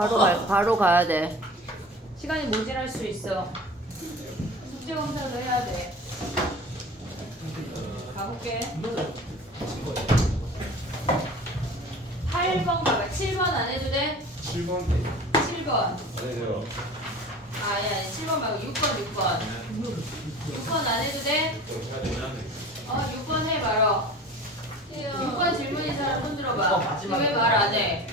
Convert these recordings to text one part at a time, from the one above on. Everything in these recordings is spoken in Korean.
바로 가야 돼. 시간이 모자랄 수 있어. 숙제 검사도 해야 돼. 가볼게. 8번 가봐. 7번 안 해도 돼? 7번 7번. 안녕하세요. 아니 7번 말고 6번. 6번 안 해도 돼? 6번 해 바로. 6번 질문인 사람 손 들어봐. 왜 말 안 해?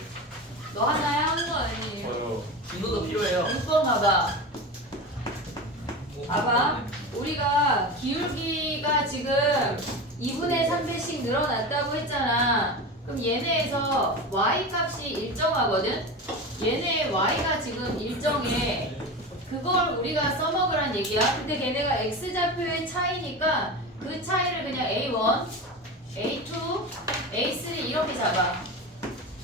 너 하나야? 하는 거 아니니? 저요. 진도도 필요해요. 6번 봐봐. 봐봐. 우리가 기울기가 지금 2분의 3배씩 늘어났다고 했잖아. 그럼 얘네에서 y 값이 일정하거든? 얘네 y가 지금 일정해. 그걸 우리가 써먹으란 얘기야. 근데 걔네가 x좌표의 차이니까 그 차이를 그냥 a1, a2, a3 이렇게 잡아.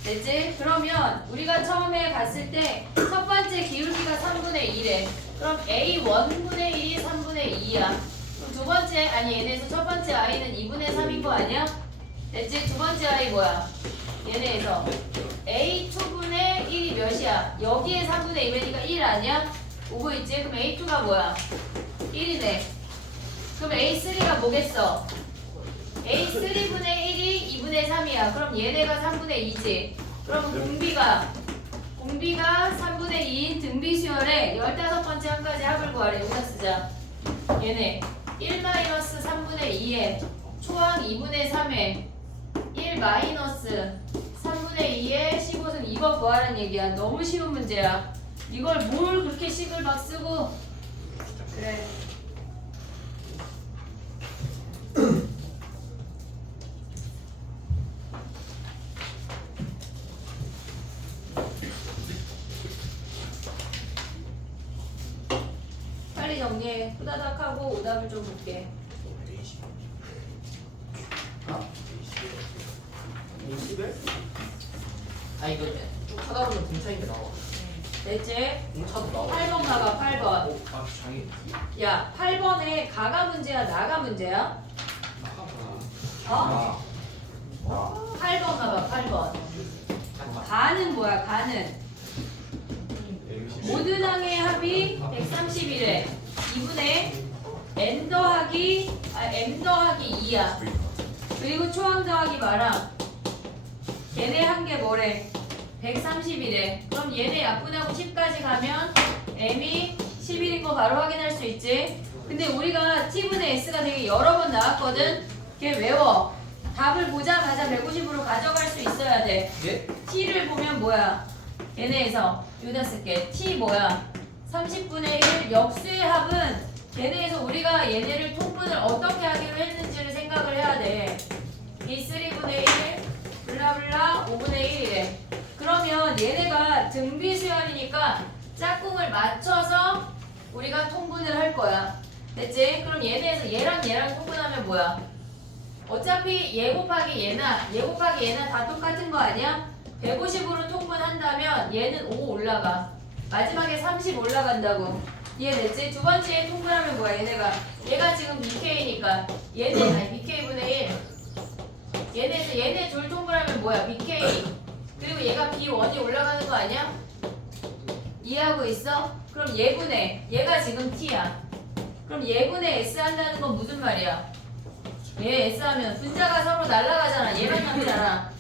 됐지? 그러면 우리가 처음에 갔을 때 첫 번째 기울기가 3분의 1에 그럼 a1분의 1이 3분의 2야. 그럼 두 번째, 아니 얘네에서 첫 번째 i는 2분의 3인 거 아니야? 됐지? 두 번째 i 뭐야? 얘네에서 a2분의 1이 몇이야? 여기에 3분의 2니까 1 아니야? 오고 있지? 그럼 a2가 뭐야? 1이네. 그럼 a3가 뭐겠어? a3분의 1이 2분의 3이야. 그럼 얘네가 3분의 2지. 그럼 공비가 3분의 2인 등비수열의 15번째 한 가지 합을 구하래. 여기다 쓰자. 얘네 1-3분의 2에 초항 2분의 3에 1-3분의 2에 15승 이거 구하라는 얘기야. 너무 쉬운 문제야. 이걸 뭘 그렇게 식을 막 쓰고 그래. 빨리 정리해. 후다닥 하고 오답을 좀 볼게. 아, 20일? 아 이거 쭉 하다 보면 등차인 게 나와. 됐지? 공차도 나와. 8번 가봐. 8번. 아, 장애. 야 8번에 가가 문제야 나가 문제야? 어? 8번 가봐. 8번. 가는 뭐야? 가는 모든 항의 합이 131에 2분의 n 더하기 m 더하기 2야. 그리고 초항 더하기 마랑 걔네 한 개 뭐래? 131에 그럼 얘네 약분하고 10까지 가면 m이 11인 거 바로 확인할 수 있지. 근데 우리가 t분의 s가 되게 여러 번 나왔거든. 걔 외워. 답을 보자마자 150으로 가져갈 수 있어야 돼. 예? t를 보면 뭐야? 얘네에서 여기다 쓸게. t 뭐야? 30분의 1 역수의 합은 얘네에서 우리가 얘네를 통분을 어떻게 하기로 했는지를 생각을 해야 돼. 이 3분의 1 블라블라 5분의 1이래. 그러면 얘네가 등비수열이니까 짝꿍을 맞춰서 우리가 통분을 할 거야. 됐지? 그럼 얘네에서 얘랑 통분하면 뭐야? 어차피 얘 곱하기 얘나 다 똑같은 거 아니야? 150으로 통분한다면 얘는 5 올라가. 마지막에 30 올라간다고. 이해됐지? 두 번째에 통분하면 뭐야? 얘가 지금 BK니까 얘네 아니 BK분의 1 얘네 둘 통분하면 뭐야? BK 그리고 얘가 B1이 올라가는 거 아니야? 이해하고 있어? 그럼 얘가 지금 T야. 그럼 얘분의 S 한다는 건 무슨 말이야? 얘 S 하면 분자가 서로 날아가잖아. 얘만 남잖아.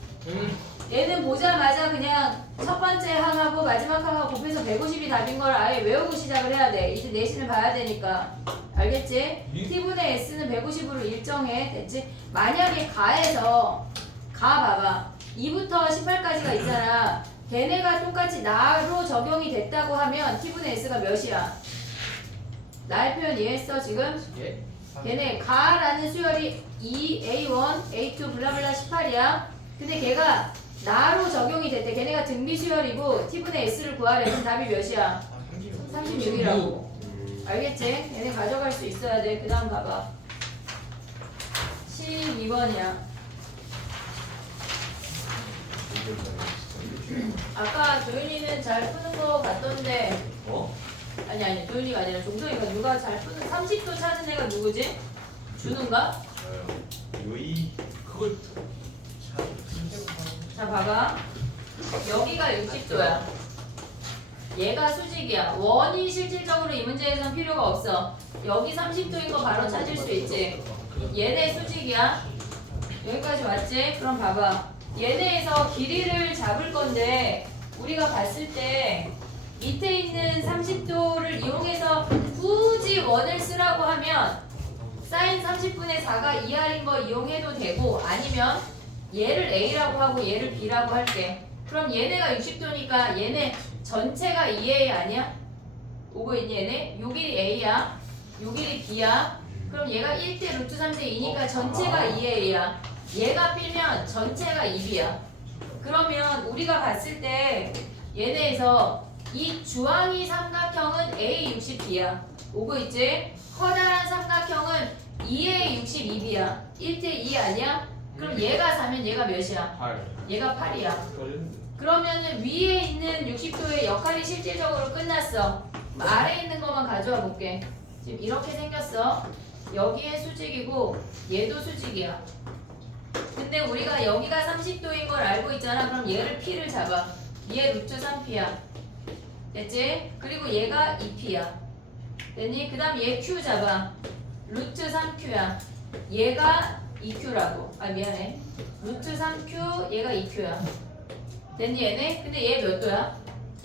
얘는 보자마자 그냥 첫 번째 항하고 마지막 항하고 곱해서 150이 답인 걸 아예 외우고 시작을 해야 돼. 이제 내신을 봐야 되니까. 알겠지? T분의 S는 150으로 일정해. 됐지? 만약에 가에서 봐봐. 2부터 18까지가 있잖아. 걔네가 똑같이 나로 적용이 됐다고 하면 T분의 S가 몇이야? 나의 표현 이해했어 지금? 예? 걔네 가라는 수열이 2, A1, A2 블라블라 18이야. 근데 걔가 나로 적용이 됐대. 걔네가 등비 수열이고 T분의 S를 구하래. 그럼 답이 몇이야? 36이라고. 알겠지? 얘네 가져갈 수 있어야 돼. 그 다음 봐봐. 12번이야. 아까 조윤이는 잘 푸는 거 같던데. 어? 아니 조윤이가 아니라 종성이가 누가 잘 푸는 30도 찾은 애가 누구지? 준우인가? 요이 그걸 자 봐봐. 여기가 60도야. 얘가 수직이야. 원이 실질적으로 이 문제에선 필요가 없어. 여기 30도인 거 바로 찾을 수 있지. 얘네 수직이야. 여기까지 왔지? 그럼 봐봐. 얘네에서 길이를 잡을 건데 우리가 봤을 때 밑에 있는 30도를 이용해서 굳이 원을 쓰라고 하면 사인 30분의 4가 2R인 거 이용해도 되고 아니면 얘를 A라고 하고 얘를 B라고 할게. 그럼 얘네가 60도니까 얘네 전체가 2A 아니야? 오고 있니 얘네? 요 길이 A야. 요 길이 B야. 그럼 얘가 1대 루트 3대 2니까 전체가 2A야. 얘가 B면 전체가 2B야. 그러면 우리가 봤을 때 얘네에서 이 주황이 삼각형은 A 60B야. 오고 있지? 커다란 삼각형은 2A 62B야. 1대 2 아니야? 그럼 얘가 4면 얘가 몇이야? 8. 얘가 8이야. 그러면은 위에 있는 60도의 역할이 실질적으로 끝났어. 그럼 아래에 있는 것만 가져와 볼게. 지금 이렇게 생겼어. 여기에 수직이고 얘도 수직이야. 근데 우리가 여기가 30도인 걸 알고 있잖아. 그럼 얘를 P를 잡아. 얘 루트 3P야. 됐지? 그리고 얘가 2P야. 됐니? 그 다음 얘 Q 잡아. 루트 3Q야. 얘가 2Q라고. 아 미안해. 루트 3Q 얘가 2Q야. 됐니 얘네? 근데 얘 몇 도야?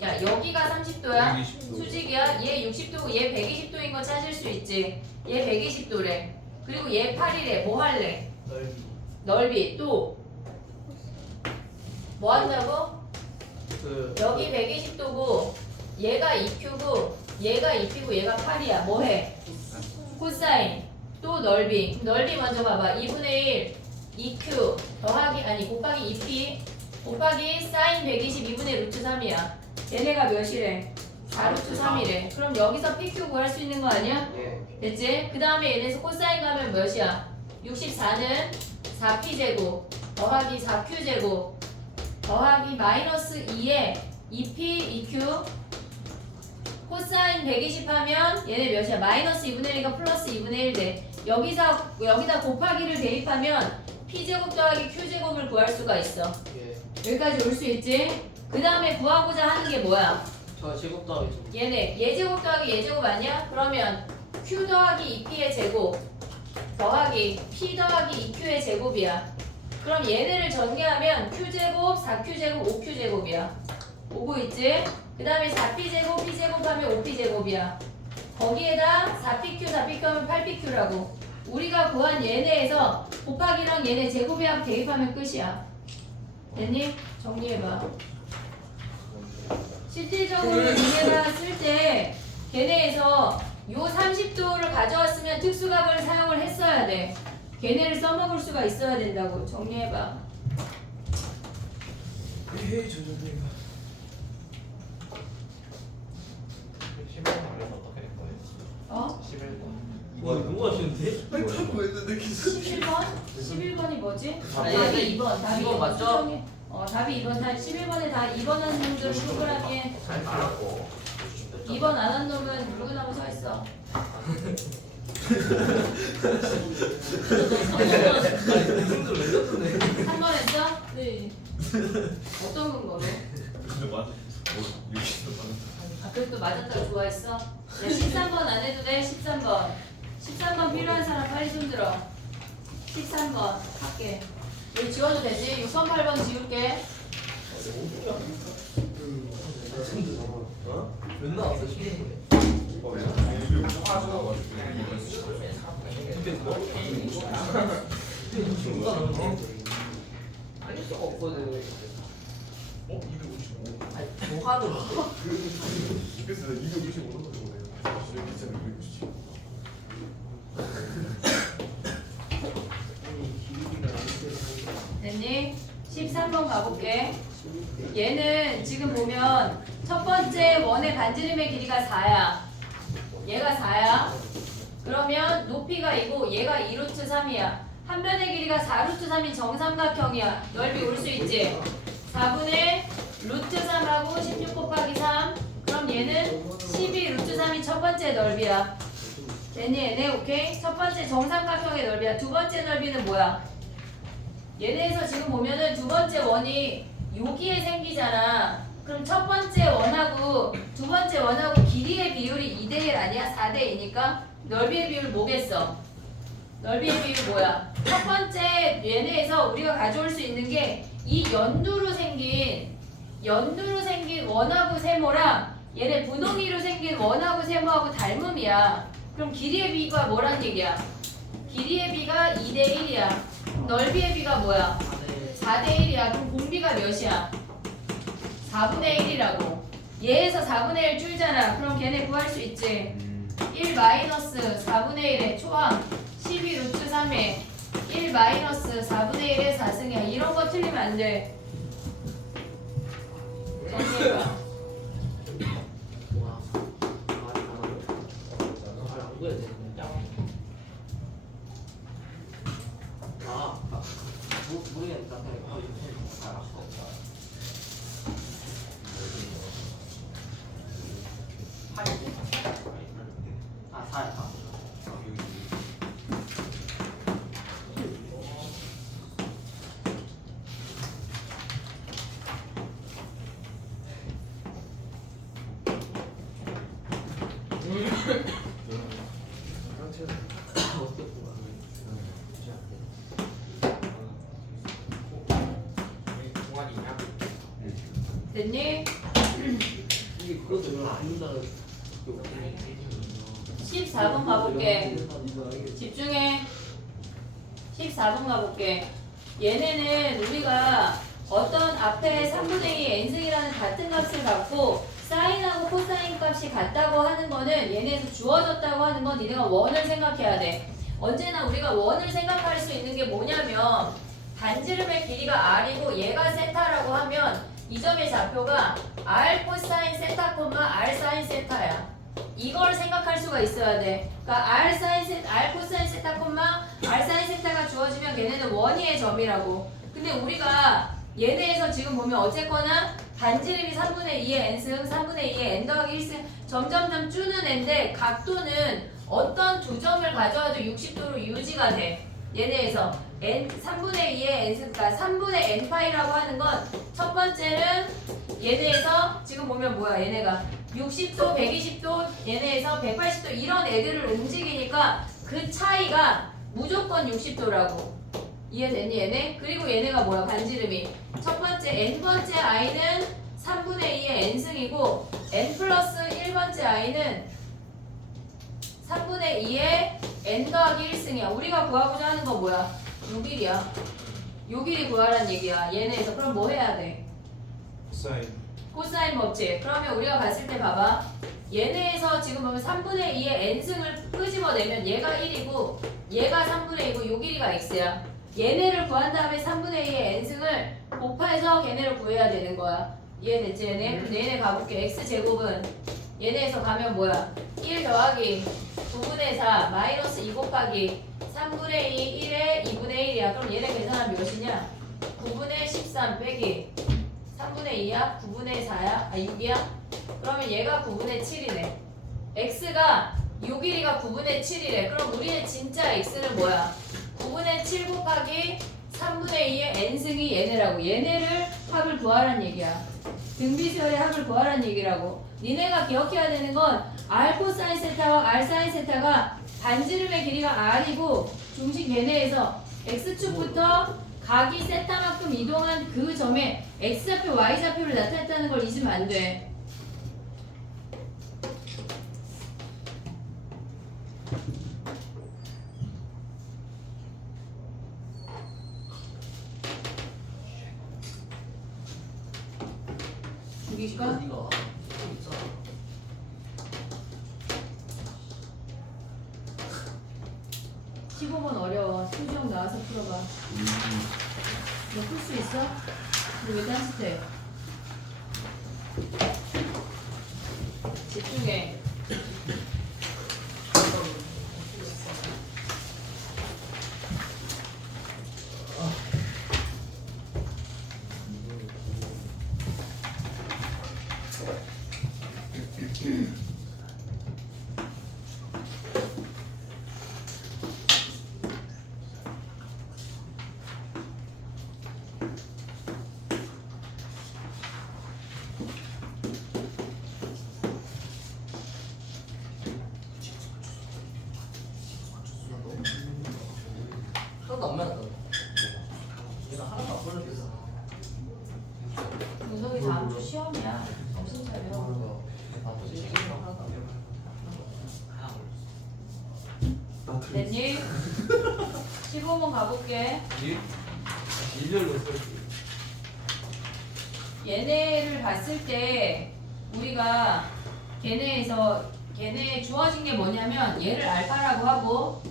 야 여기가 30도야. 120도. 수직이야. 얘 60도고 얘 120도인 거 찾을 수 있지. 얘 120도래. 그리고 얘 8이래. 뭐 할래? 넓이. 또 뭐 한다고? 여기 120도고 얘가 2Q고 얘가 2P고 얘가 8이야. 뭐 해? 코사인. 또 넓이. 넓이 먼저 봐봐. 2분의 1 2Q 더하기 아니 곱하기 2P 곱하기 사인 120 2분의 루트 3이야. 얘네가 몇이래? 4루트 3이래. 그럼 여기서 PQ 구할 수 있는 거 아니야? 됐지? 그 다음에 얘네에서 코사인 가면 몇이야? 64는 4P제곱 더하기 4Q제곱 더하기 마이너스 2에 2P 2Q 코사인 120 하면 얘네 몇이야? 마이너스 2분의 1이니까 플러스 2분의 1 돼. 여기다 곱하기를 대입하면 P제곱 더하기 Q제곱을 구할 수가 있어. 여기까지 올 수 있지? 그 다음에 구하고자 하는 게 뭐야? 저 제곱 더하기 얘네 얘제곱 더하기 얘제곱 아니야? 그러면 Q 더하기 2P의 제곱 더하기 P 더하기 2Q의 제곱이야. 그럼 얘네를 전개하면 Q제곱, 4Q제곱, 5Q제곱이야. 오고 있지? 그 다음에 4P제곱, P제곱 하면 5P제곱이야. 거기에다 4PQ, 4PQ 하면 8PQ라고. 우리가 구한 얘네에서 곱하기랑 얘네 제곱이랑 대입하면 끝이야. 됐니? 정리해봐. 실질적으로 얘네가 쓸 때 걔네에서 요 30도를 가져왔으면 특수각을 사용을 했어야 돼. 걔네를 써먹을 수가 있어야 된다고. 정리해봐. 에이 저 선생님. 11번 알려서 어떻게 될 거예요? 어? 11번. 와 너무 하시는데? 뭐 했는데 11번? 11번이 뭐지? 아니, 답이 2번. 답이 2번 맞죠? 수정해. 답이 2번. 다 11번에 다 2번 하는 놈들 누구라게 잘 말하고. 2번 안 한 놈은 누구나고 서 있어. 힘들 왜 이러네? 3번 했어? 네. 어떤 근거로? 근데 맞아. 60도 맞아. 아, 그래도 맞았다고 좋아했어? 야, 13번 안 해도 돼? 13번. 13번 필요한 사람 빨리 손 들어. 13번 할게. 여기 지워도 되지? 6번, 8번 지울게. 몇 나왔어? 시계에 근데 뭐? 누가 넣는 아닐 수가 없거든. 255. 아니 뭐 하는 거야? 그래서 255 넣는 거예요. 여기 있잖아 260. 됐니? 13번 가볼게. 얘는 지금 보면 첫 번째 원의 반지름의 길이가 4야. 얘가 4야. 그러면 높이가 2고 얘가 2루트 3이야. 한 변의 길이가 4루트 3인 정삼각형이야. 넓이 올 수 있지? 4분의 루트 3하고 16 곱하기 3. 그럼 얘는 12 루트 3이 첫 번째 넓이야. 됐니 얘네? 오케이? 첫 번째 정삼각형의 넓이야. 두 번째 넓이는 뭐야? 얘네에서 지금 보면은 두 번째 원이 여기에 생기잖아. 그럼 첫 번째 원하고 그리고 두 번째 원하고 길이의 비율이 2대1 아니야? 4대2니까 넓이의 비율 뭐겠어? 넓이의 비율 뭐야? 첫 번째 얘네에서 우리가 가져올 수 있는 게 이 연두로 생긴 원하고 세모랑 얘네 분홍이로 생긴 원하고 세모하고 닮음이야. 그럼 길이의 비가 뭐란 얘기야? 길이의 비가 2대1이야. 넓이의 비가 뭐야? 4대1이야. 그럼 공비가 몇이야? 4분의 1이라고. 얘에서 4분의 1 줄잖아. 그럼 걔네 구할 수 있지. 1 마이너스 4분의 1의 초항 12 루트 3에 1 마이너스 4분의 1의 4승이야. 이런 거 틀리면 안 돼. 정리해봐. 와. 잘안 보여야 되는데. 모르겠다. 알았어. 아, 4야, 4. 어떻게 보면 됐니? 이게 그것도 별로 안 된다는 14번 가볼게. 집중해. 14번 가볼게. 얘네는 우리가 어떤 앞에 3분의 2 n승이라는 같은 값을 갖고 사인하고 코사인 값이 같다고 하는 거는 얘네에서 주어졌다고 하는 건 니네가 원을 생각해야 돼. 언제나 우리가 원을 생각할 수 있는 게 뭐냐면 반지름의 길이가 r이고 얘가 세타라고 하면 이 점의 좌표가 r 코사인 세타 r 사인 세타야. 이걸 생각할 수가 있어야 돼. 그러니까 r 코사인 세타 r 사인 세타가 주어지면 걔네는 원위의 점이라고. 근데 우리가 얘네에서 지금 보면 어쨌거나 반지름이 3분의 2의 n승, 3분의 2의 n 더하기 1승 점점점 줄는 n데 각도는 어떤 두 점을 가져와도 60도로 유지가 돼. 얘네에서 n 3분의 2의 n승, 그러니까 3분의 n파이라고 하는 건 첫 번째는 얘네에서 지금 보면 뭐야? 얘네가 60도, 120도, 얘네에서 180도 이런 애들을 움직이니까 그 차이가 무조건 60도라고. 이해됐니 얘네? 그리고 얘네가 뭐야? 반지름이 첫 번째 n번째 i는 3분의 2의 n승이고 n 플러스 1번째 i는 3분의 2의 n 더하기 1승이야. 우리가 구하고자 하는 거 뭐야? 요 길이야. 요 길이 구하란 얘기야. 얘네에서 그럼 뭐 해야 돼? 코사인 법칙. 그러면 우리가 봤을 때 봐봐. 얘네에서 지금 보면 3분의 2의 n승을 끄집어내면 얘가 1이고 얘가 3분의 2고 요 길이가 x야. 얘네를 구한 다음에 3분의 2의 n승을 곱해서 걔네를 구해야 되는 거야. 이해됐지 얘네? 근데 얘네 가볼게. x제곱은 얘네에서 가면 뭐야? 1 더하기 9분의 4 마이너스 2 곱하기 3분의 2 1에 2분의 1이야. 그럼 얘네 계산하면 몇이냐? 9분의 13 빼기 3분의 2야? 9분의 4야? 6이야? 그러면 얘가 9분의 7이네. x가 요 길이가 9분의 7이래. 그럼 우리의 진짜 x는 뭐야? 9분의 7 곱하기 3분의 2의 n승이 얘네라고. 얘네를 합을 구하란 얘기야. 등비수열의 합을 구하란 얘기라고. 니네가 기억해야 되는 건 r 코사인 세타와 r 사인 세타가 반지름의 길이가 r이고 중심 얘네에서 x축부터 각이 세타만큼 이동한 그 점에 x좌표, y좌표를 나타냈다는 걸 잊으면 안 돼. 죽일까? 네가 있잖아. 15번 어려워. 수정 나와서 풀어봐. 너 풀 수 있어? 너 왜 딴짓해? 집중해. 됐니? 15번 가볼게. 일렬로 쓸게요. 얘네를 봤을 때 우리가 걔네에 주어진 게 뭐냐면 얘를 알파라고 하고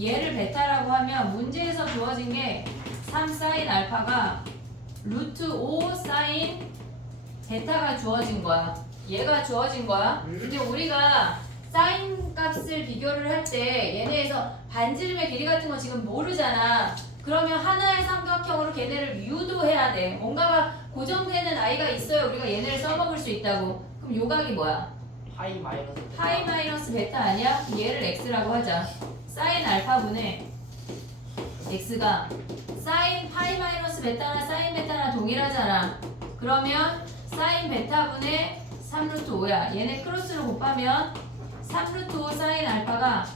얘를 베타라고 하면 문제에서 주어진 게 3 사인 알파가 루트 5 사인 베타가 주어진 거야. 얘가 주어진 거야. 근데 우리가 사인 값을 비교를 할 때 얘네에서 반지름의 길이 같은 거 지금 모르잖아. 그러면 하나의 삼각형으로 걔네를 유도해야 돼. 뭔가가 고정되는 아이가 있어야 우리가 얘네를 써먹을 수 있다고. 그럼 요각이 뭐야? 파이 마이너스 파이 마이너스 베타 아니야? 그럼 얘를 x라고 하자. 사인 알파분의 x가 사인 파이 마이너스 베타나 사인 베타나 동일하잖아. 그러면 사인 베타분의 3루트 5야. 얘네 크로스로 곱하면 3루트 5 사인 알파가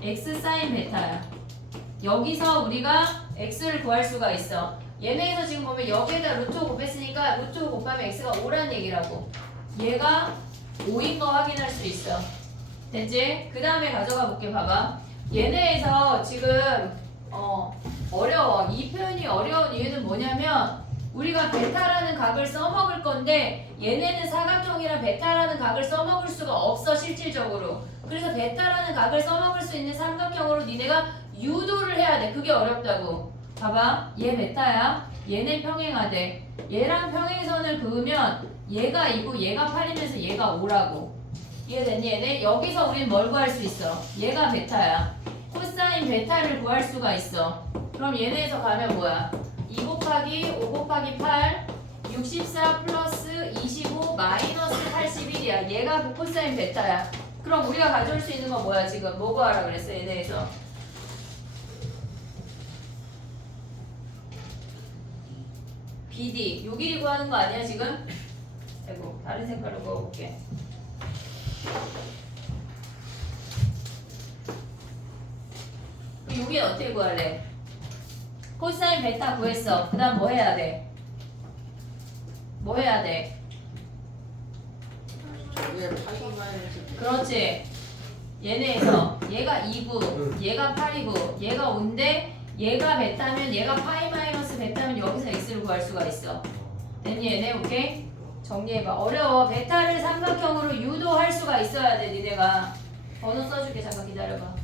x 사인 베타야. 여기서 우리가 x를 구할 수가 있어. 얘네에서 지금 보면 여기에다 루트 5 곱했으니까 루트 5 곱하면 x가 5란 얘기라고. 얘가 5인 거 확인할 수 있어. 됐지? 그 다음에 가져가 볼게. 봐봐. 얘네에서 지금 어려워. 이 표현이 어려운 이유는 뭐냐면 우리가 베타라는 각을 써먹을 건데 얘네는 사각형이라 베타라는 각을 써먹을 수가 없어 실질적으로. 그래서 베타라는 각을 써먹을 수 있는 삼각형으로 니네가 유도를 해야 돼. 그게 어렵다고. 봐봐. 얘 베타야. 얘네 평행하대. 얘랑 평행선을 그으면 얘가 2고 얘가 8이면서 얘가 5라고. 이해됐니 얘네? 여기서 우린 뭘 구할 수 있어? 얘가 베타야. 코사인 베타를 구할 수가 있어. 그럼 얘네에서 가면 뭐야? 2 곱하기 5 곱하기 8 64 플러스 25 마이너스 81이야. 얘가 그 코사인 베타야. 그럼 우리가 가져올 수 있는 건 뭐야 지금? 뭐 구하라 그랬어 얘네에서? BD 요 길이 구하는 거 아니야 지금? 아이고 다른 색깔로 구워볼게. 여기는 어떻게 구할래? 코사인 베타 구했어. 그 다음 뭐 해야 돼? 뭐 해야 돼? 저게 파이 마이너스 그렇지. 얘네에서 얘가 2고 얘가 8이고 얘가 5인데 얘가 베타면 얘가 파이 마이너스 베타면 여기서 x를 구할 수가 있어. 됐니 얘네? 오케이? 정리해봐. 어려워. 베타를 삼각형으로 유도할 수가 있어야 돼 니네가. 번호 써줄게. 잠깐 기다려봐.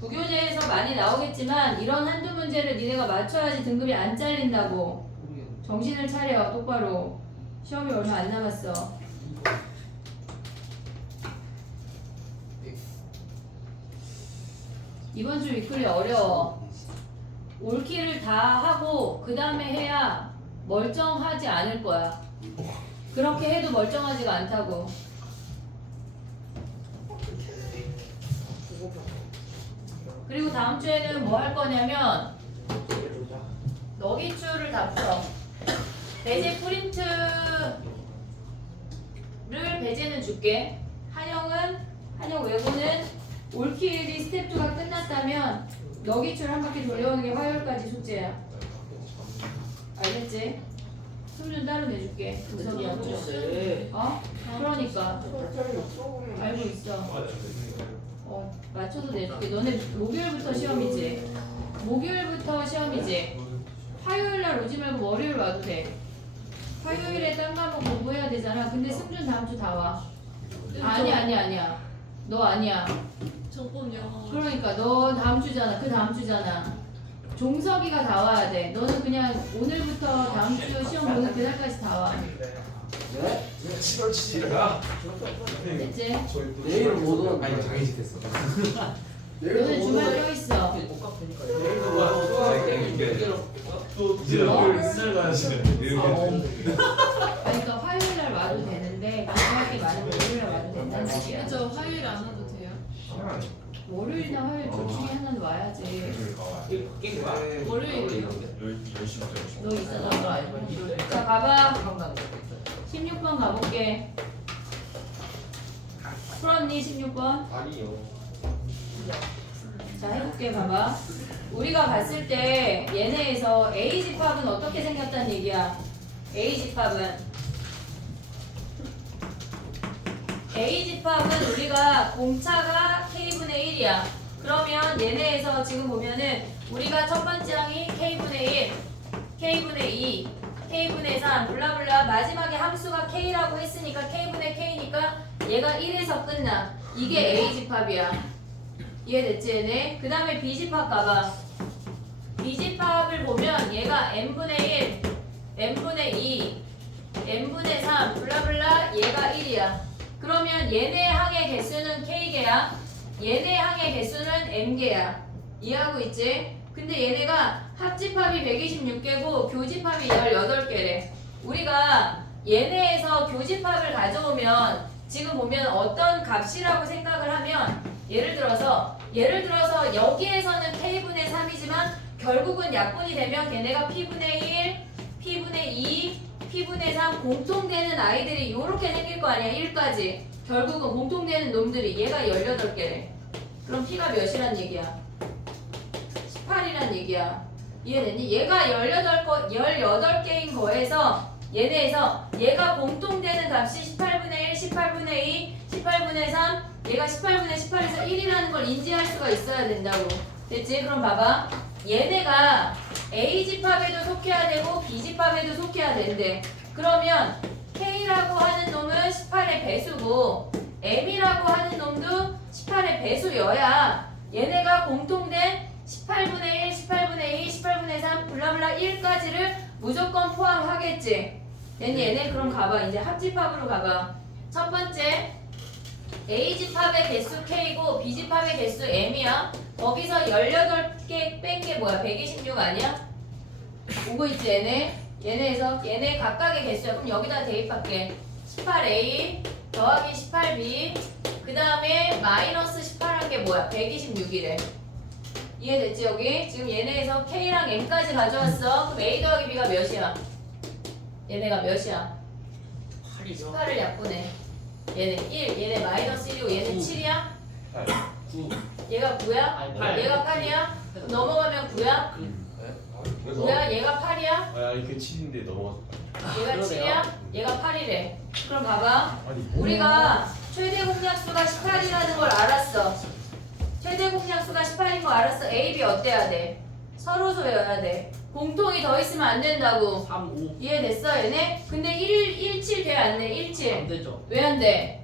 부교재에서 많이 나오겠지만 이런 한두 문제를 니네가 맞춰야지 등급이 안 잘린다고. 정신을 차려 똑바로. 시험이 얼마 안 남았어. 이번 주 위클리 어려워. 올킬을 다 하고 그 다음에 해야 멀쩡하지 않을 거야. 그렇게 해도 멀쩡하지가 않다고. 그리고 다음 주에는 뭐 할 거냐면 너기추를 다 풀어. 배제 프린트를 배제는 줄게. 한영 외고는 올킬이 스텝 2가 끝났다면 너기추를 한 바퀴 돌려오는 게 화요일까지 숙제야. 알겠지? 숨 좀 따로 내줄게. 우선 안 줬어요. 어? 그러니까 알고 있어. 맞춰서 내줄게. 너네 목요일부터 시험이지? 목요일부터 시험이지? 화요일날 오지 말고 월요일 와도 돼. 화요일에 딴 과목 공부해야 되잖아. 근데 승준 다음 주 다 와. 아니야. 너 아니야. 저건요. 그러니까 너 다음 주잖아. 그 다음 주잖아. 종석이가 다 와야 돼. 너는 그냥 오늘부터 다음 주 시험 보는 그날까지 다 와. 네? 7월 7일이야. 됐지? 내일 못 오는 아니 장애식 됐어. 너는 주말 껴있어. 못 갚으니까 이제 오늘 있을 가야지. 그러니까 화요일날 와도 되는데 그렇게 많으면 월요일날 와도 된다는 얘기야. 저 화요일에 안 와도 돼요? 월요일이나 화요일 둘 중에 하나는 와야지. 월요일이요. 너 있어 나 너. 아니면 일요일에 자 가봐. 생각나는 거 있어. 16번 가볼게. 풀었니 16번? 아니요. 자 해볼게. 봐봐. 우리가 봤을 때 얘네에서 A 집합은 어떻게 생겼다는 얘기야. A 집합은 A 집합은 우리가 공차가 K분의 1이야. 그러면 얘네에서 지금 보면은 우리가 첫 번째 항이 K분의 1, K분의 2, K분의 3, 블라블라 마지막에 함수가 K라고 했으니까 K분의 K니까 얘가 1에서 끝나. 이게 A 집합이야. 이해됐지 얘네? 그 다음에 B 집합 가봐. B 집합을 보면 얘가 N분의 1, N분의 2, N분의 3, 블라블라 얘가 1이야. 그러면 얘네 항의 개수는 K개야. 얘네 항의 개수는 M개야. 이해하고 있지? 근데 얘네가 합집합이 126개고 교집합이 18개래. 우리가 얘네에서 교집합을 가져오면 지금 보면 어떤 값이라고 생각을 하면 예를 들어서 여기에서는 K분의 3이지만 결국은 약분이 되면 걔네가 P분의 1, P분의 2, P분의 3 공통되는 아이들이 이렇게 생길 거 아니야 1까지. 결국은 공통되는 놈들이 얘가 18개래. 그럼 P가 몇이란 얘기야? 18이란 얘기야. 이해됐니? 얘가 18개인 거에서 얘네에서 얘가 공통되는 값이 18분의 1, 18분의 2, 18분의 3 얘가 18분의 18에서 1이라는 걸 인지할 수가 있어야 된다고. 됐지? 그럼 봐봐. 얘네가 A집합에도 속해야 되고 B집합에도 속해야 된대. 그러면 K라고 하는 놈은 18의 배수고 M이라고 하는 놈도 18의 배수여야 얘네가 공통된 18분의 1, 18분의 2, 18분의 3 블라블라 1까지를 무조건 포함하겠지. 얘네 그럼 가봐. 이제 합집합으로 가봐. 첫 번째 A집합의 개수 K고 B집합의 개수 M이야. 거기서 18개 뺀 게 뭐야? 126 아니야? 오고 있지 얘네에서 얘네 각각의 개수야. 그럼 여기다 대입할게. 18A 더하기 18B 그 다음에 마이너스 18한 게 뭐야? 126이래. 이해됐지 여기? 지금 얘네에서 K랑 M까지 가져왔어. 그럼 A 더하기 B가 몇이야? 얘네가 몇이야? 8이죠. 18을 약분해. 얘네 1, 얘네 마이너스 1이고 얘네 7이야? 9. 얘가 9야? 아니, 8. 얘가 8이야? 넘어가면 9야? 그래서 9야? 얘가 8이야? 아 이게 7인데 넘어가서 얘가 그러네요. 7이야? 얘가 8이래. 그럼 봐봐. 아니 우리가 최대 공약수가 18이라는 걸 알았어. 최대 공약수가 18인 거 알았어. A, B 어때야 돼? 서로소여야 돼. 공통이 더 있으면 안 된다고. 3, 5. 이해됐어 얘네? 근데 17 돼 안 돼? 17 안 되죠. 왜 안 돼?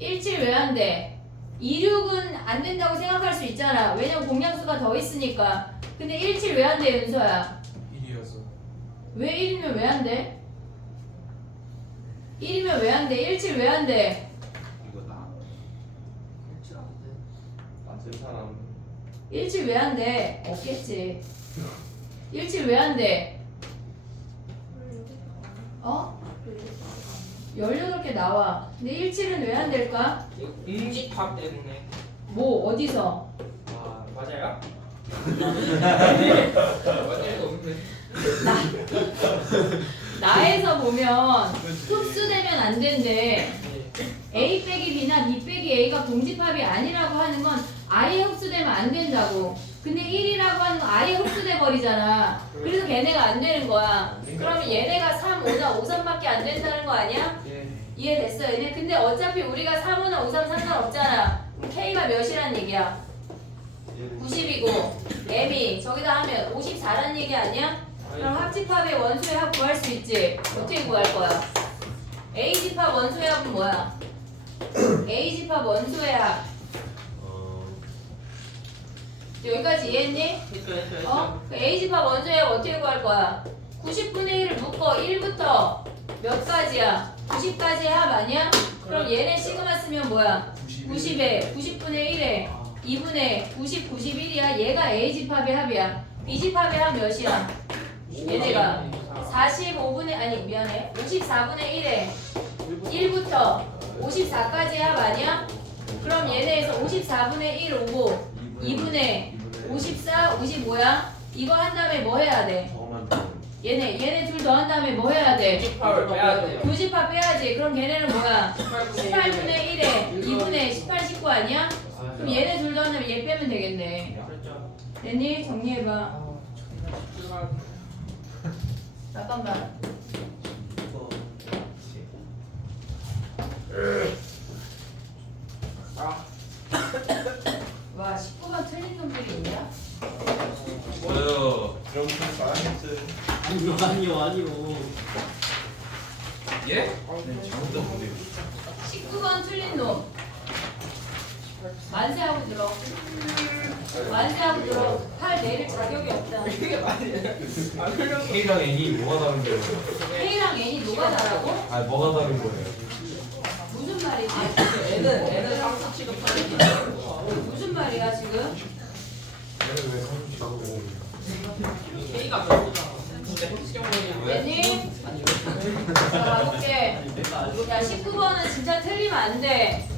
17 왜 안 돼? 26은 안 된다고 생각할 수 있잖아. 왜냐면 공약수가 더 있으니까. 근데 17 왜 안 돼 윤서야? 1이어서 왜 1이면 왜 안 돼? 1이면 왜 안 돼? 17 왜 안 돼? 이거 나 그렇지 않은데. 맞을 사람 17 왜 안 돼? 없겠지. 17 왜 안 돼? 어? 18개 나와. 근데 17은 왜 안 될까? 이거 공집합 때문에. 뭐 어디서? 아 맞아요? 맞을 거 없는데. 나에서 보면 흡수되면 안 된대. 네. A 빼기 B나 B 빼기 A가 공집합이 아니라고 하는 건 아예 흡수되면 안 된다고. 근데 1이라고 하는 건 아예 흡수돼 버리잖아. 그래서 걔네가 안 되는 거야. 그러면 얘네가 3, 5나 5, 3밖에 안 된다는 거 아니야? 예. 이해됐어 얘네? 근데 어차피 우리가 3, 5나 5, 3 상관없잖아. 그럼 K가 몇이란 얘기야? 90이고 M이 저기다 하면 54란 얘기 아니야? 그럼 합집합의 원소의 합 구할 수 있지? 어떻게 구할 거야? A집합 원소의 합은 뭐야? A집합 원소의 합 여기까지 이해했니? 어? 그 A집합 원소의 합 어떻게 구할 거야? 90분의 1을 묶어 1부터 몇 가지야? 90까지의 합 아니야? 그럼 얘네 시그마 쓰면 뭐야? 90에 90분의 1에 2분의 90, 91이야. 얘가 A집합의 합이야. B집합의 합 몇이야? 얘네가 45분의 아니 미안해 54분의 1에 1부터 54까지의 합 아니야? 그럼 얘네에서 54분의 1 오고 2분의 54, 55야? 이거 한 다음에 뭐 해야 돼? 저만 얘네 둘 더 한 다음에 뭐 해야 돼? 공집합을 빼야 돼요. 교집합 빼야지. 그럼 걔네는 뭐야? 18분의 18분의 1에 2분의 18, 19 아니야? 그럼 얘네 둘 더 한 다음에 얘 빼면 되겠네. 그렇죠. 됐니? 정리해봐. 아, 정말 잠깐만. 분들이 있냐? 뭐요? 그럼 좀 쌓아야겠지. 아니요. 예? 네, 잘못했는데. 19번 틀린 놈. 만세하고 들어. 만세하고 들어. 팔 내릴 자격이 없다. K랑 N이 뭐가 다른데요? K랑 N이 뭐가 다라고? 아, 뭐가 다른 거예요? 무슨 말이지? 애는 상수 취급하는 게 무슨 말이야 지금? 얘는 왜 30초 K가 별로잖아. 근데 흑시경원이야. 웬님? 자 가볼게. 야 19번은 진짜 틀리면 안 돼.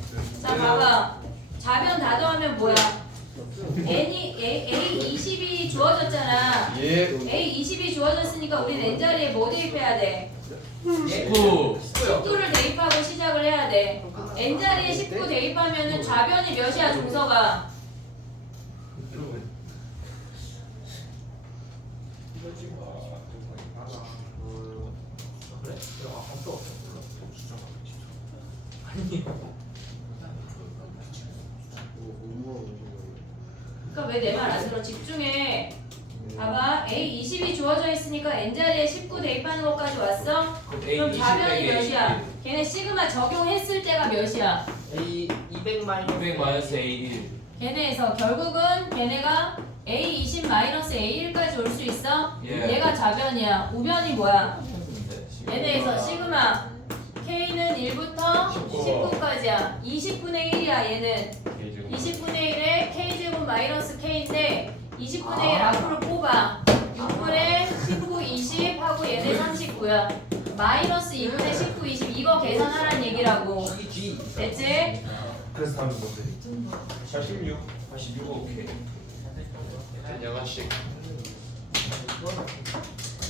자 봐봐. 좌변 다 더하면 뭐야? A 20이 주어졌잖아. 예. A 20이 주어졌으니까 우린 N 자리에 뭐 대입해야 돼? 19. 19를 대입하고 시작을 해야 돼. N 자리에 19 대입하면은 좌변이 몇이야 종서가? 그래? 아무도 없어. 그러니까 왜 내 말 안 들어? 집중해. 봐봐. A 20이 주어져 있으니까 N 자리에 19 대입하는 것까지 왔어? 그럼 좌변이 몇이야? 걔네 시그마 적용했을 때가 몇이야? A 200 200 마이너스 A1. 걔네에서 결국은 걔네가 A 20 마이너스 A 1까지 올 수 있어? 예. 얘가 좌변이야. 우변이 뭐야? 네, 얘네에서 시그마 K는 1부터 19까지야. 20분의 1이야 얘는. 20분의 1에 K제곱 마이너스 K인데 20분의 1 앞으로 뽑아. 6분의 19, 20 하고 얘네 39야. 마이너스 2분의 19, 20 이거 계산하란 얘기라고. G. 됐지? 그래서 다음 뭔데? 86. 86 오케이. 양아씩.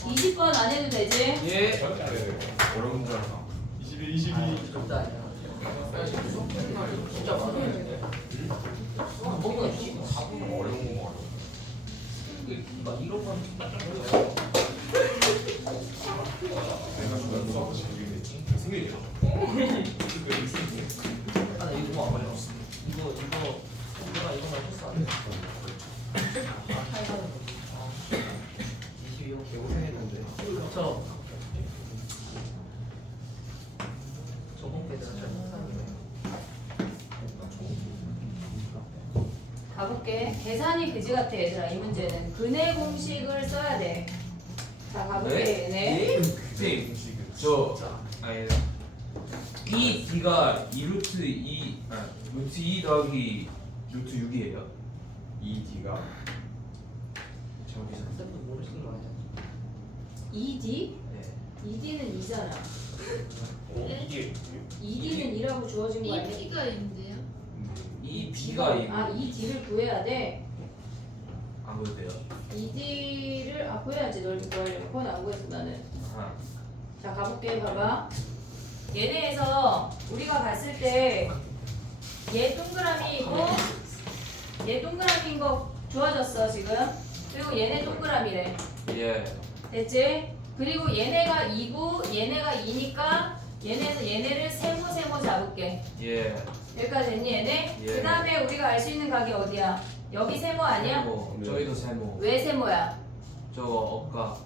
20번 안 해도 되지? 예. 어려운 줄 알아. 21, 22. 절대 아니야. 진짜 많아. 뭔가 씨. 어려운 거 어려워. 막 이런 건 내가 주변 수업 생기겠지? 생기겠죠? 아, 나 이거 너무 안 걸려. 이거 내가 이거만 했어 안 돼. 22호 고생했는데. 저 저번 게 내가 잘못하는 가볼게. 계산이 그지 같아 얘들아. 이 문제는 근해 공식을 써야 돼. 자 가볼게 얘네. 선생님, 저 아니 이 D가 2루트 2 루트 2 더하기 루트 6이에요. 2D가 저기서 쌤도 모르시는 거 아니야? 2D? 네. 2D는 2잖아. 이게 2D는 2라고 주어진 거 아니야? B가 있는데요? 이 B가 이 아 2D를 구해야 돼. 안 보여도 돼요. 2D를 구해야지. 널 구하려면 그건 안 구했어 나는. 아하. 자 가볼게. 봐봐. 얘네에서 우리가 봤을 때 얘 동그라미 있고 얘 동그라미인 거 주어졌어 지금. 그리고 얘네 동그라미래. 예. 됐지? 그리고 얘네가 2고 얘네가 2니까 얘네에서 얘네를 세모 잡을게. 예. 여기까지 됐니 얘네? 예. 그 다음에 우리가 알 수 있는 각이 어디야? 여기 세모 아니야? 세모. 저희도 세모. 왜 세모야? 저거 억가.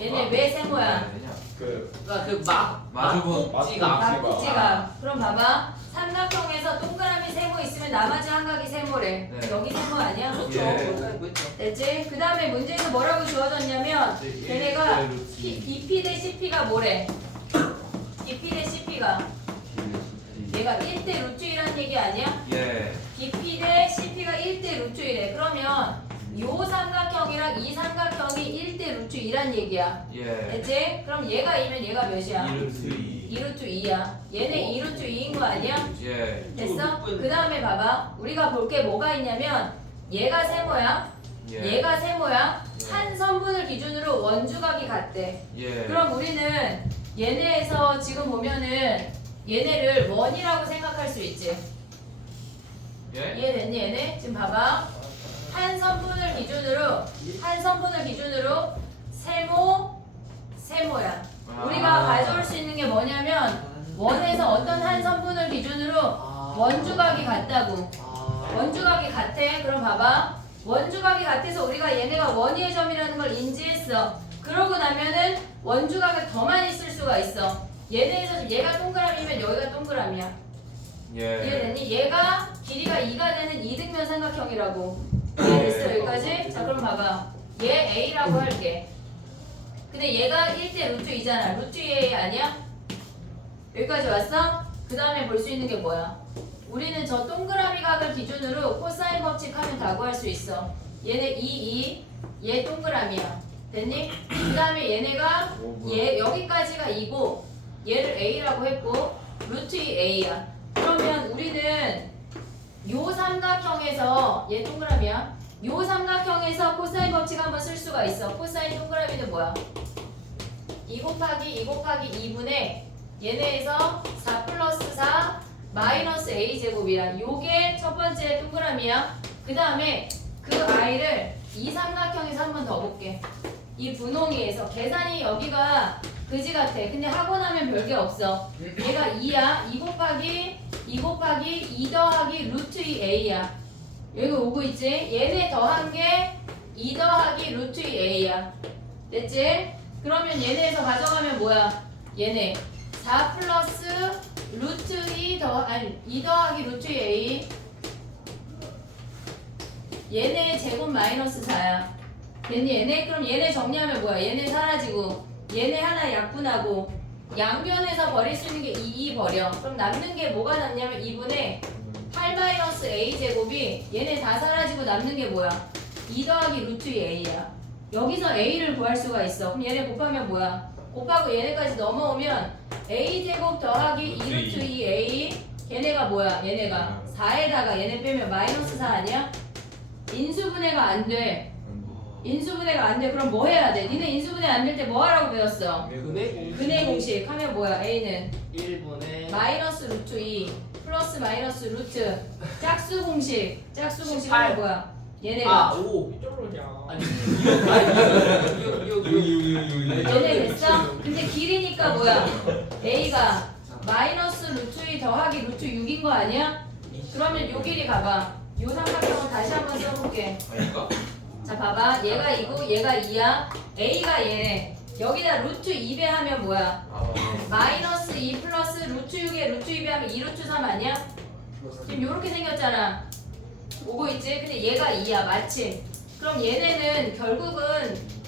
얘네 왜 세모야? 그러니까 그막 마주본. 꼭지가 막국지가. 그럼 봐봐. 삼각형에서 동그라미 세모 있으면 나머지 한 각이 세모래. 네. 여기 세모 아니야? 그렇죠. 예. 그렇게 알고 있죠. 됐지? 그 다음에 문제에서 뭐라고 주어졌냐면 네, 걔네가 일 대 루트 이. BP 대 CP가 뭐래? BP 대 CP가 얘가 1대 루트 1이라는 얘기 아니야? 예. BP 대 CP가 1대 루트 1에 그러면 요 삼각형이랑 이 삼각형이 1대 루트 2란 얘기야. 예. 됐지? 그럼 얘가 2면 얘가 몇이야? 2루트 2. 2루트 2야. 얘네 2루트 2인 거 아니야? 예. 됐어? 그 다음에 봐봐. 우리가 볼 게 뭐가 있냐면 얘가 세모야. 예. 얘가 세모야. 예. 한 선분을 기준으로 원주각이 같대. 예. 그럼 우리는 얘네에서 지금 보면은 얘네를 원이라고 생각할 수 있지. 예. 이해됐니 얘네? 지금 봐봐. 한 선분을 기준으로 세모야. 우리가 가져올 수 있는 게 뭐냐면 원에서 어떤 한 선분을 기준으로 원주각이 같다고. 원주각이 같아. 그럼 봐봐. 원주각이 같아서 우리가 얘네가 원위의 점이라는 걸 인지했어. 그러고 나면은 원주각을 더 많이 쓸 수가 있어. 얘네에서 얘가 동그라미면 여기가 동그라미야. 예. 이해됐니? 얘가 길이가 2가 되는 이등변 삼각형이라고. 이해됐어 여기까지? 자 그럼 봐봐. 얘 A라고 할게. 근데 얘가 1대 루트 2잖아. 루트 2A 아니야? 여기까지 왔어? 그 다음에 볼 수 있는 게 뭐야? 우리는 저 동그라미 각을 기준으로 코사인 법칙 하면 다 구할 수 있어. 얘네 2, 얘 동그라미야. 됐니? 그 다음에 얘네가 얘 여기까지가 2고 얘를 A라고 했고 루트 2A야. 그러면 우리는 요 삼각형에서 얘 동그라미야. 요 삼각형에서 코사인 법칙 한번 쓸 수가 있어. 코사인 동그라미는 뭐야? 2 곱하기 2 곱하기 2분의 얘네에서 4 플러스 4 마이너스 A 제곱이야. 요게 첫 번째 동그라미야. 그 다음에 그 I를 이 삼각형에서 한 번 더 볼게. 이 분홍이에서 계산이 여기가 그지 같아. 근데 하고 나면 별게 없어. 얘가 2야. 2 곱하기 2 더하기 루트 2A야. 여기 오고 있지? 얘네 더한 게 2 더하기 루트 2A야. 됐지? 그러면 얘네에서 가져가면 뭐야? 얘네 4 플러스 루트 2 더하기 루트 2A. 얘네 제곱 마이너스 4야. 됐니? 얘네 그럼 얘네 정리하면 뭐야? 얘네 사라지고 얘네 하나 약분하고 양변에서 버릴 수 있는 게 2 버려. 그럼 남는 게 뭐가 남냐면 2분의 8 마이너스 A 제곱이 얘네 다 사라지고 남는 게 뭐야? 2 더하기 루트 2A야. 여기서 A를 구할 수가 있어. 그럼 얘네 곱하면 뭐야? 곱하고 얘네까지 넘어오면 A 제곱 더하기 2 루트 2A 얘네가 뭐야? 얘네가 4에다가 얘네 빼면 마이너스 4 아니야? 인수분해가 안 돼. 인수분해가 안 돼. 그럼 뭐 해야 돼? 니네 인수분해 안 될 때 뭐 하라고 배웠어? 근해 공식 하면 뭐야? A는 1분의 마이너스 루트 2 플러스 마이너스 루트 짝수 공식 하면 18. 뭐야? 얘네가 5 쫄로냐. 아니 얘네 됐어? 근데 길이니까 뭐야? A가 마이너스 루트 2 더하기 루트 6인 거 아니야? 그러면 요 길이 가봐. 요 삼각형을 다시 한번 써볼게. 아닌가? 자 봐봐. 얘가 2고 얘가 2야. A가 얘네. 여기다 루트 2배 하면 뭐야? 마이너스 2 플러스 루트 6에 루트 2배 하면 2 루트 3 아니야? 지금 요렇게 생겼잖아. 오고 있지? 근데 얘가 2야 마침. 그럼 얘네는 결국은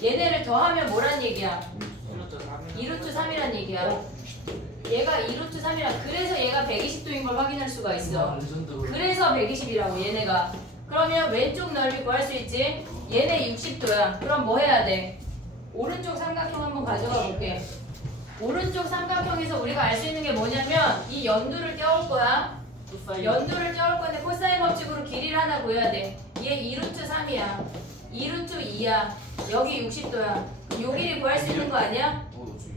얘네를 더하면 뭐란 얘기야? 2 루트 3이란 얘기야. 얘가 2 루트 3이라. 그래서 얘가 120도인 걸 확인할 수가 있어. 그래서 120이라고 얘네가. 그러면 왼쪽 넓이 구할 수 있지? 얘네 60도야. 그럼 뭐 해야 돼? 오른쪽 삼각형 한번 가져가 볼게. 오른쪽 삼각형에서 우리가 알 수 있는 게 뭐냐면 이 연두를 떼올 거야. 연두를 떼올 건데 코사인 법칙으로 길이를 하나 구해야 돼. 얘 2 루트 3이야. 2 루트 2야. 여기 60도야. 요 길이 구할 수 있는 거 아니야?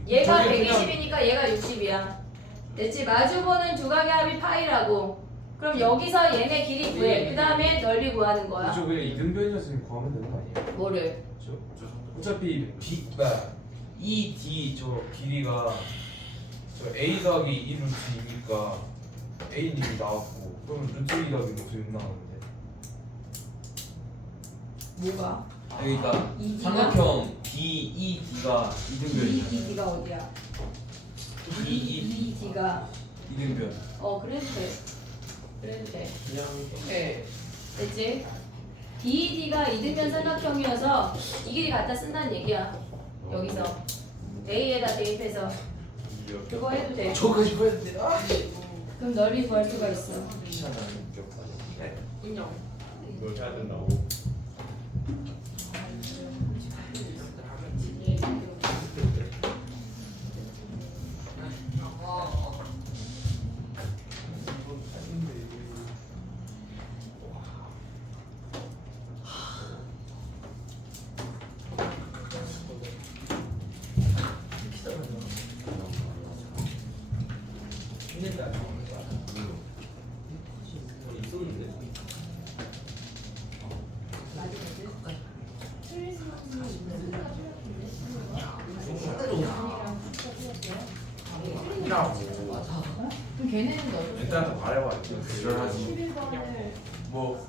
얘가 120이니까 얘가 60이야. 됐지? 마주보는 두 각의 합이 파이라고. 그럼 여기서 얘네 길이 구해. 그 다음에 넓이 구하는 거야. 저 그냥 이등변이었으면 구하면 되는 거 아니에요? 뭐를? 어차피 ED 저 길이가 저 A 더하기 2 루트 2니까 A님이 나왔고 그러면 루트 2 더하기 루트 6 나왔는데 뭐가? 여기다 ED가? 삼각형 DED가 이등변이야. ED가 어디야? ED가 이등변. 그래도 돼. 그래도 돼. 그냥 네. 됐지? DED가 이등변 삼각형이어서 이 길이 갖다 쓴다는 얘기야. 여기서 A에다 대입해서 그거 해도 돼. 저까지 해야 돼. 그럼 넓이 구할 수가 있어. 귀찮아요. 인형. 이걸 해야 된다고. 그럼 걔네는 넓이 일단 더 말해봐. 지랄하지. 11번을 뭐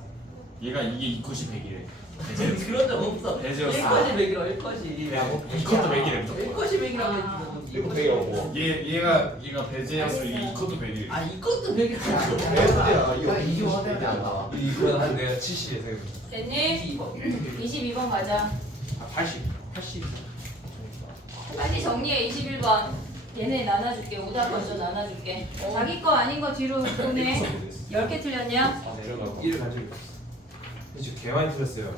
얘가 이게 2컷이 100이래. 그런 적 없어. 배제였어. 1컷이 100이라 1컷이. 야, 뭐 이것도 100이래 무조건. 1컷이 100이라고 했지. 이거 배경하고. 얘가 배제였어. 이것도 배제. 아 이것도 100이라. 야 이거 이게 화면이 안 나와. 이거 한 내가 70에 세고. 됐니? 2번. 22번 가자. 80. 빨리 정리해. 21번. 얘네 나눠줄게. 오답 먼저 나눠줄게. 자기 거 아닌 거 뒤로 보내. 10개 틀렸냐? 아 내려가고. 1을 가지고 있어. 그치 개 많이 틀렸어요.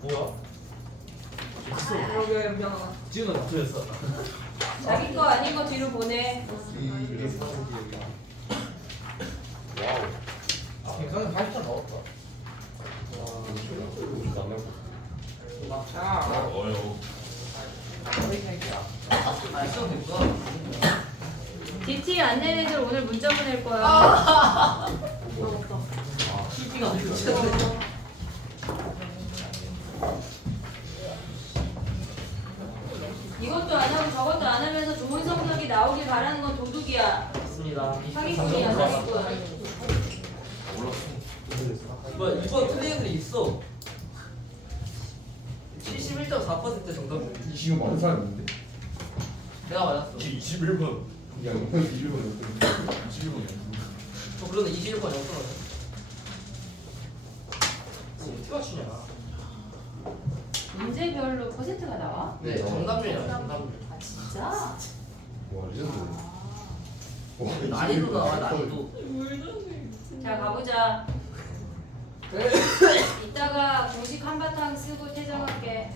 뭐야? 그러게 그냥 지훈은 다 틀렸어. 자기 거 아닌 거 뒤로 보내. 이게 사실이야. 와우. 괜찮은 80점 나왔다. 아, 어려워. 아, 시험 됐구나. DT 안 낸 애들 오늘 문자 보낼 거야. TV가 미쳤네. 이것도 안 하고 저것도 안 하면서 좋은 성적이 나오길 바라는 건 도둑이야. 맞습니다. 사기꾼이야, 사기꾼. 이번 틀린 애들이 있어. 71.4% 정답. 지금 많은 사람 있는데? 내가 맞았어. 21번. 야 이거 21번 21번이야. 그러네 21번 없어. 어떻게 맞추냐? 문제별로 퍼센트가 나와? 네, 정답률이야. 정답률. 아 진짜? 와 레전드. 난이도 나와 난이도. 자 가보자. 이따가 공식 한바탕 쓰고 퇴장할게.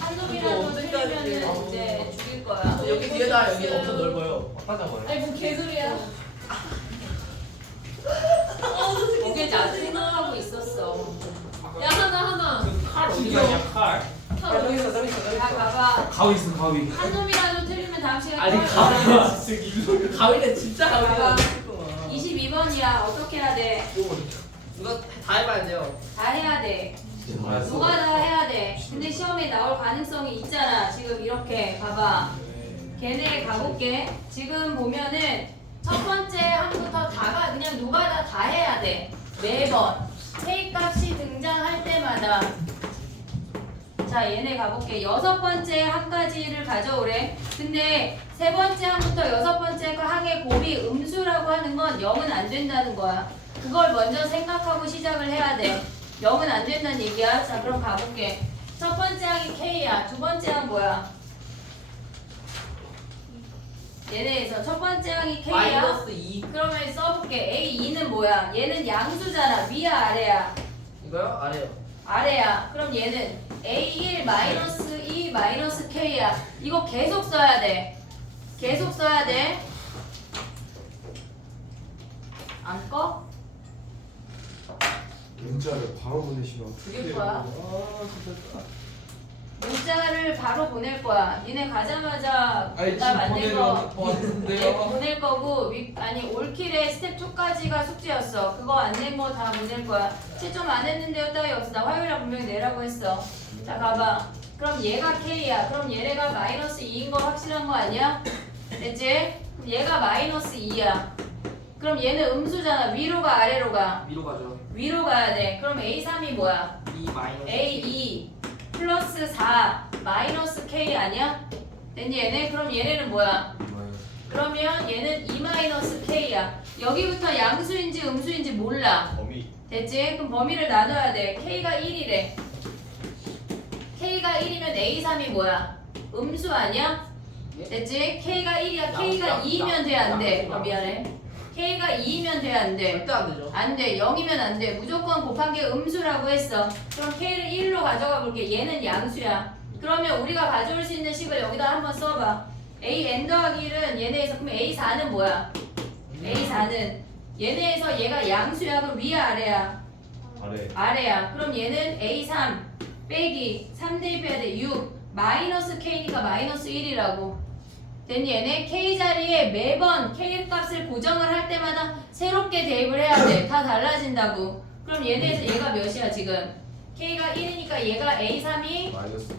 한놈이라도 틀리면은 이제 죽일 거야. 여기 뒤에다 여기 엄청 넓어요. 빠져버려. 아니 뭐 개소리야. 이게 나도 생각하고 있었어. 야 하나. 칼 어디 가냐 칼. 하나. 저기 있어 저기 있어 저기 자 있어. 봐봐. 가위 있어 가위. 한놈이라도 틀리면 다음 시간에 아니 또 가위는 가위는 진짜 가위야. 22번이야. 어떻게 해야 돼? 누가 다 해봐야 돼요. 다 해야 돼. 누가 다 해야 돼. 근데 시험에 나올 가능성이 있잖아. 지금 이렇게 봐봐. 걔네 가볼게. 지금 보면은 첫 번째 항부터 다가 그냥 누가 다 해야 돼. 매번 K 값이 등장할 때마다. 자 얘네 가볼게. 6번째 항까지를 가져오래. 근데 3번째 항부터 6번째 항의 곱이 음수라고 하는 건 0은 안 된다는 거야. 그걸 먼저 생각하고 시작을 해야 돼. 0은 안 된다는 얘기야. 자 그럼 가볼게. 첫 번째 항이 K야. 두 번째 항 뭐야? 얘네에서 첫 번째 항이 K야. 마이너스 2 그러면 써볼게. A2는 뭐야? 얘는 양수잖아. 위야 아래야? 이거요? 아래요. 아래야. 그럼 얘는 A1 마이너스 2 마이너스 K야. 이거 계속 써야 돼. 계속 써야 돼. 안 꺼? 문자를 바로 보내시면 그게 뭐야? 아 진짜. 문자를 바로 보낼 거야. 니네 가자마자 아니 나 지금 만든 거 얘 보내는데요. 보낼 거고 아니 올킬의 스텝 2까지가 숙제였어. 그거 안 낸 거 다 보낼 거야. 채점 안 했는데요 따위 없어. 나 화요일에 분명히 내라고 했어. 자 가봐. 그럼 얘가 K야. 그럼 얘네가 마이너스 2인 거 확실한 거 아니야? 됐지? 그럼 얘가 마이너스 2야. 그럼 얘는 음수잖아. 위로 가 아래로 가? 위로 가죠. 위로 가야 돼. 그럼 A3이 뭐야? 2 마이너스 A2 플러스 4 마이너스 K 아니야? 됐니 얘네? 그럼 얘네는 뭐야? 그러면 얘는 2 마이너스 K야. 여기부터 양수인지 음수인지 몰라. 범위. 됐지? 그럼 범위를 나눠야 돼. K가 1이래. K가 1이면 A3이 뭐야? 음수 아니야? 됐지? K가 1이야. K가 2이면 돼? 안 돼? 미안해. K가 2이면 돼? 안 돼? 절대 안 되죠. 안 돼. 0이면 안 돼. 무조건 곱한 게 음수라고 했어. 그럼 K를 1로 가져가 볼게. 얘는 양수야. 그러면 우리가 가져올 수 있는 식을 여기다 한번 써봐. A n 더하기 1은 얘네에서 그럼 A4는 뭐야? A4는 얘네에서 얘가 양수야. 그럼 위야 아래야? 아래. 아래야. 그럼 얘는 A3 빼기 3 대입해야 돼. 6 마이너스 K니까 마이너스 1이라고. 됐니? 얘네 K 자리에 매번 K 값을 고정을 할 때마다 새롭게 대입을 해야 돼. 다 달라진다고. 그럼 얘네에서 얘가 몇이야 지금? K가 1이니까 얘가 A3이 마이너스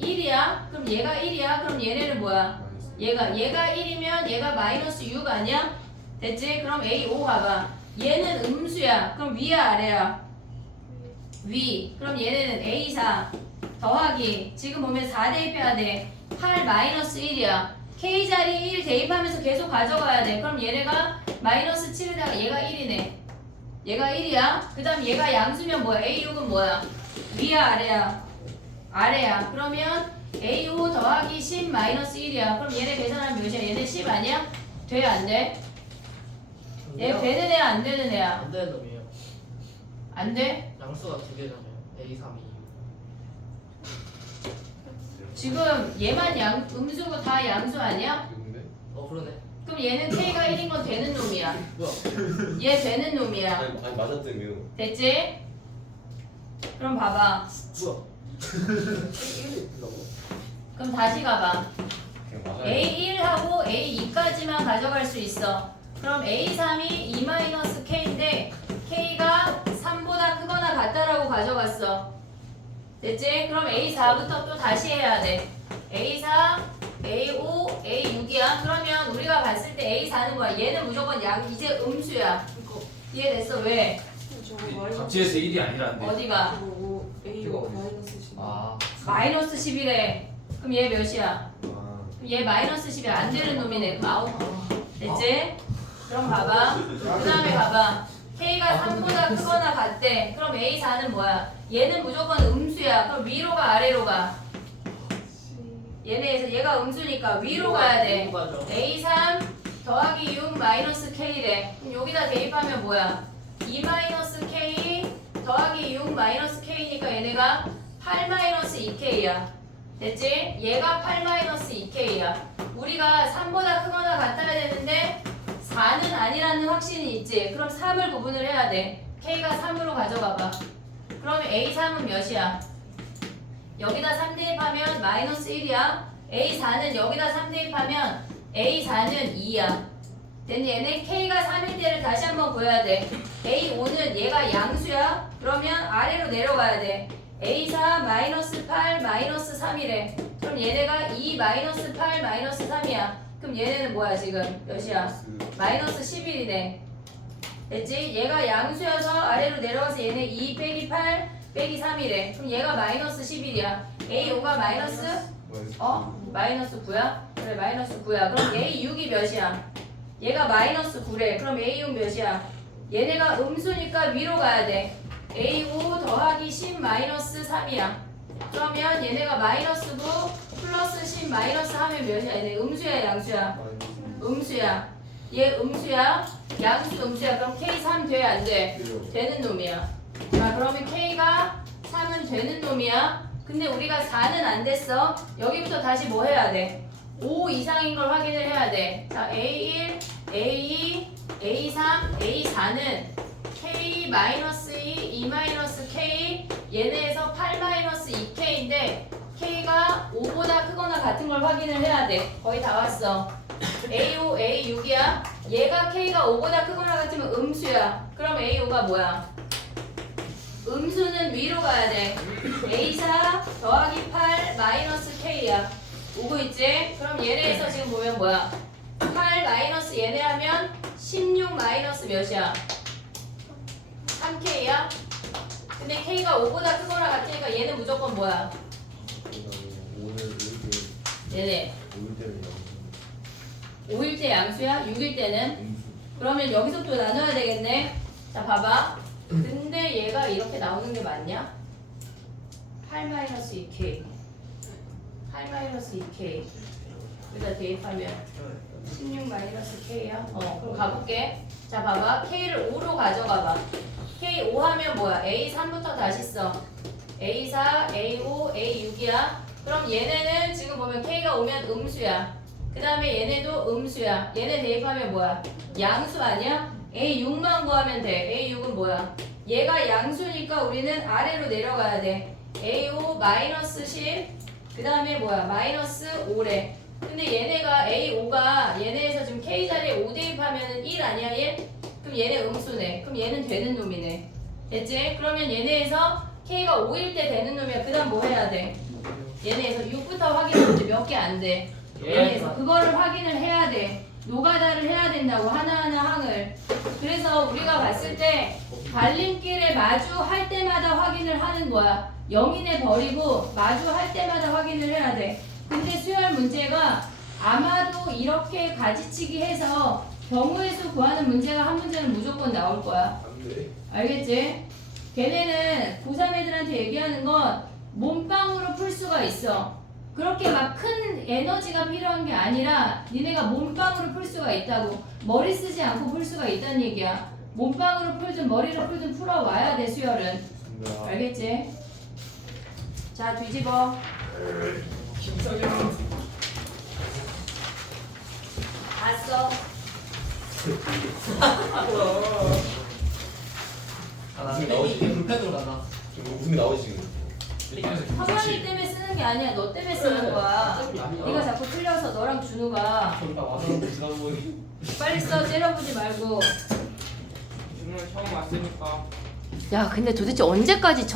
1이야? 그럼 얘가 1이야? 그럼 얘네는 뭐야? 얘가 1이면 얘가 마이너스 6 아니야? 됐지? 그럼 A5 가봐. 얘는 음수야. 그럼 위야 아래야? 위. 그럼 얘네는 A4 더하기 지금 보면 4 대입해야 돼. 8 마이너스 1이야. K자리 1 대입하면서 계속 가져가야 돼. 그럼 얘네가 마이너스 7에다가 얘가 1이네. 얘가 1이야. 그 다음 얘가 양수면 뭐야? A6은 뭐야? 위야 아래야? 아래야. 그러면 A5 더하기 10 마이너스 1이야. 그럼 얘네 계산하면 몇이야? 얘네 10 아니야? 돼? 안 돼? 얘 되는 애야? 안 되는 애야? 안 되는 놈이에요. 안 돼? 양수가 두 개잖아요. A 3 2. 지금 얘만 음수고 다 양수 아니야? 근데 그러네. 그럼 얘는 K가 1인 건 되는 놈이야. 뭐야? 얘 되는 놈이야. 아니 맞았더니요. 됐지? 그럼 봐봐. 뭐야? 그럼 다시 가봐. 그냥 맞아요. A1하고 A2까지만 가져갈 수 있어. 그럼 A3이 2-K인데 K가 3보다 크거나 같다라고 가져갔어. 됐지? 그럼 A4부터 또 다시 해야 돼. A4, A5, A6이야. 그러면 우리가 봤을 때 A4는 뭐야? 얘는 무조건 이제 음수야. 이해됐어? 왜? 답지에서 1이 아니라는데. 어디가? A가 마이너스 10. 아. 마이너스 11에. 그럼 얘 몇이야? 그럼 얘 마이너스 10이 안 되는 놈이네. 그럼 아웃. 됐지? 그럼 봐봐. 그 다음에 봐봐. K가 3보다 크거나 같대. 그럼 A4는 뭐야? 얘는 무조건 음수야. 그럼 위로 가 아래로 가? 얘네에서 얘가 음수니까 위로 가야 돼. A3 더하기 6 마이너스 K래. 그럼 여기다 대입하면 뭐야? 2 마이너스 K 더하기 6 마이너스 K니까 얘네가 8 마이너스 2K야. 됐지? 얘가 8 마이너스 2K야. 우리가 3보다 크거나 같아야 되는데 4는 아니라는 확신이 있지. 그럼 3을 구분을 해야 돼. K가 3으로 가져가봐. 그러면 A3은 몇이야? 여기다 3 대입하면 마이너스 1이야. A4는 여기다 3 대입하면 A4는 2야. 됐니? 얘네 K가 3일 때를 다시 한번 구해야 돼. A5는 얘가 양수야. 그러면 아래로 내려가야 돼. A4 마이너스 8 마이너스 3이래. 그럼 얘네가 2 마이너스 8 마이너스 3이야. 그럼 얘네는 뭐야 지금? 몇이야? 마이너스 11이네. 됐지? 얘가 양수여서 아래로 내려가서 얘네 2 빼기 8 빼기 3이래. 그럼 얘가 마이너스 11이야. A5가 마이너스? 마이너스 9야? 그래 마이너스 9야. 그럼 A6이 몇이야? 얘가 마이너스 9래. 그럼 A6 몇이야? 얘네가 음수니까 위로 가야 돼. A5 더하기 10 마이너스 3이야. 그러면 얘네가 마이너스 9 플러스 10 마이너스 하면 몇이야? 얘네 음수야 양수야? 음수야. 얘 음수야. 양수 음수야. 그럼 K3 돼? 안 돼? 되는 놈이야. 자 그러면 K가 3은 되는 놈이야. 근데 우리가 4는 안 됐어. 여기부터 다시 뭐 해야 돼? 5 이상인 걸 확인을 해야 돼. 자 A1, A2, A3, A4는 K-2, E-K 얘네에서 8-2K인데 K가 5보다 크거나 같은 걸 확인을 해야 돼. 거의 다 왔어. A5, A6이야. 얘가 K가 5보다 크거나 같으면 음수야. 그럼 A5가 뭐야? 음수는 위로 가야 돼. A4 더하기 8 마이너스 K야. 오고 있지? 그럼 얘네에서 지금 보면 뭐야? 8 마이너스 얘네 하면 16 마이너스 몇이야? 3K야? 근데 K가 5보다 크거나 같으니까 얘는 무조건 뭐야? 얘네 5일 때 양수야? 6일 때는? 그러면 여기서 또 나눠야 되겠네. 자 봐봐. 근데 얘가 이렇게 나오는 게 맞냐? 8-2K 8-2K 여기다 대입하면 16-K야? 그럼 가볼게. 자 봐봐. K를 5로 가져가봐. K 5 하면 뭐야? A3부터 다시 써. A4, A5, A6이야. 그럼 얘네는 지금 보면 K가 오면 음수야. 그 다음에 얘네도 음수야. 얘네 대입하면 뭐야? 양수 아니야? A6만 구하면 돼. A6은 뭐야? 얘가 양수니까 우리는 아래로 내려가야 돼. A5 마이너스 10. 그 다음에 뭐야? 마이너스 5래. 근데 얘네가 A5가 얘네에서 지금 K 자리에 5 대입하면 1 아니야? 1? 그럼 얘네 음수네. 그럼 얘는 되는 놈이네. 됐지? 그러면 얘네에서 K가 5일 때 되는 놈이야. 그 다음 뭐 해야 돼? 얘네에서 6부터 확인하는데 몇 개 안 돼. 얘네에서 그거를 확인을 해야 돼. 노가다를 해야 된다고 하나하나 항을. 그래서 우리가 봤을 때 발림길에 마주할 때마다 확인을 하는 거야. 0이네 버리고 마주할 때마다 확인을 해야 돼. 근데 수열 문제가 아마도 이렇게 가지치기 해서 경우의 수 구하는 문제가 한 문제는 무조건 나올 거야. 안돼. 알겠지? 걔네는 고3 애들한테 얘기하는 건 몸빵으로 풀 수가 있어. 그렇게 막 큰 에너지가 필요한 게 아니라 니네가 몸빵으로 풀 수가 있다고. 머리 쓰지 않고 풀 수가 있다는 얘기야. 몸빵으로 풀든 머리로 풀든 풀어와야 돼 수열은. 알겠지? 자 뒤집어. 김석영. 다 써. 아나 이게 불펜으로 간다. 지금 웃음이 나오지 지금. 성현이 때문에 쓰는 게 아니야. 너 때문에 쓰는 거야. 네가 자꾸 틀려서 너랑 준우가 저기다 와서 지나보니. 빨리 써. 째려보지 말고. 오늘 처음 왔으니까 야 근데 도대체 언제까지